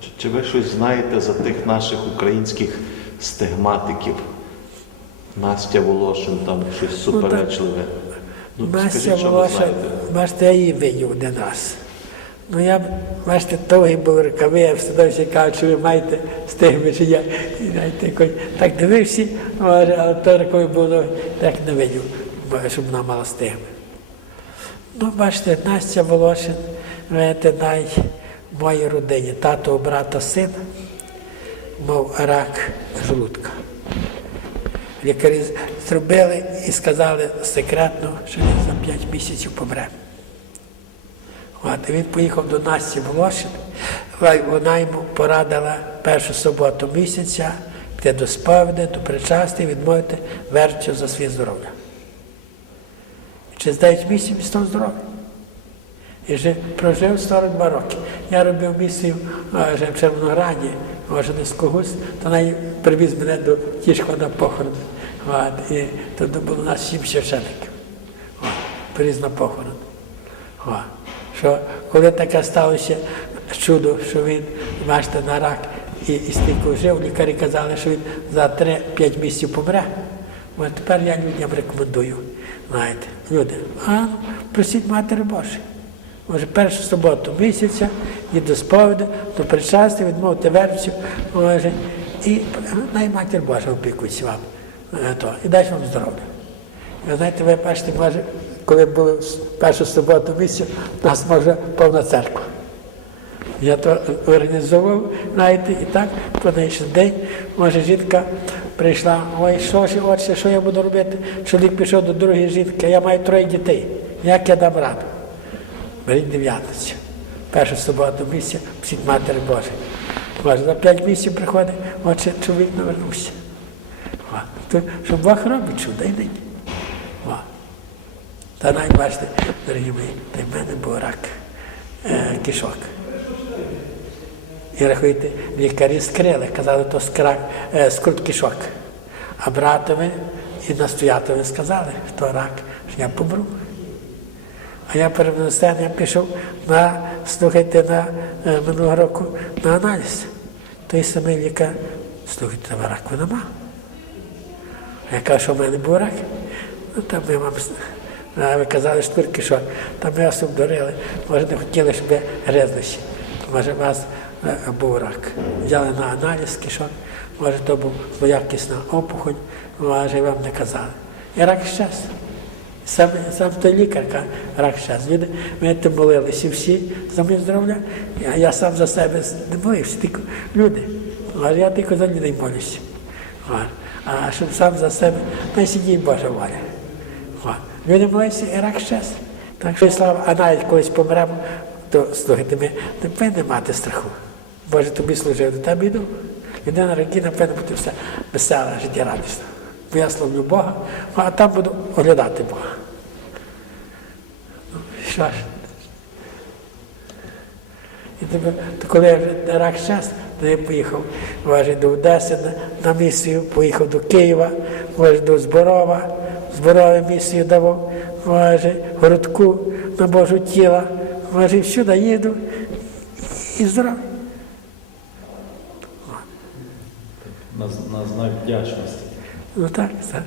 Чи, чи ви щось знаєте за тих наших українських стигматиків? Настя Волошин, там щось суперечливе. Ну, Настя знаєте. бачите, я її видів один раз. Ну я, бачите, довгий був рукави, я все досі кажу, що ви маєте з тими, що я і, знаєте, якось так дивився, але то рукою було, так не видів, щоб вона мала стигми. Ну, бачите, Настя Волошин, знаєте, най в моїй родині, тато, брата, син, мав рак желудка. Лікарі зробили і сказали секретно, що він за 5 місяців помре. От, він поїхав до Насті Волошин, вона йому порадила першу суботу місяця піти до сповіді, до причасти відмовити верчу за своє здоров'я. Через 9 місяців він став здоровий. І вже прожив 42 роки. Я робив місію в Червонограді, може з когось, то навіть привіз мене до Тішкова на похорон. От, і тоді було у нас сім священиків. Привіз на похорон. От, що коли таке сталося чудо, що він, бачите, на рак і, і стільки жив, лікарі казали, що він за 3-5 місяців помре. От тепер я людям рекомендую. Знаєте, люди, а ну, просіть Матері Божої. Може, першу суботу місяця і до сповіді, до причастя, відмовити верцю, може, і най Матір Божа опікується вам. е, То, і дасть вам здоров'я. Ви знаєте, ви бачите, може, коли були першу суботу місяця, у нас може повна церква. Я то організував, знаєте, і так, нинішній день, може, жінка прийшла, ой, що ж, отче, що я буду робити? Чоловік пішов до другої жінки, я маю троє дітей. Як я дам раду? Беріть дев'ятницю. Першу суботу місяця, всі Матері Божої. Може, за п'ять місяців приходить, отче, чоловік навернувся. О, щоб Бог робить чудо. Та навіть бачите, дорогі мої, та в мене був рак е, кишок. І рахуйте, лікарі скрили, казали, то скрак, е, скрут кишок. А братові і настоятелі сказали, що рак, що я помру. А я перед монастирем я пішов на, слухайте, на е, минулого року на аналіз. Той самий лікар, слухайте, там раку нема. А я кажу, що в мене був рак. Ну там ми вам ви казали, що що там ми вас обдурили, може не хотіли, щоб ви гризлися. Може, у вас е, був рак. Взяли на аналіз кишок, може, то був злоякісна опухоль, може, вам не казали. І рак щас. Сам, сам той лікар рак. Люди, ми то молилися всі за моє здоров'я, а я сам за себе не молився, тільки люди. А я тільки за людей молюся. А щоб сам за себе, сидіть Божа воля. Люди молиться і рак щас. Так що слава, а навіть колись помремо, то слухайте, ми не повинні мати страху. Боже, тобі служив, до тебе йду. Людина раки, напевно, бути все весела, життєрадісна. Бо я славлю Бога, а там буду оглядати Бога. Ну, Що ж? І тепер, то коли я рак щас, то я поїхав може, до Одеси на, на місію, поїхав до Києва, може, до Зборова, Зборові місію давав, може, городку на Божу тіла, може, всюди їду і здоровий. На, на знак вдячності. ಗೊತ್ತಾಗಲಿ ಸರ್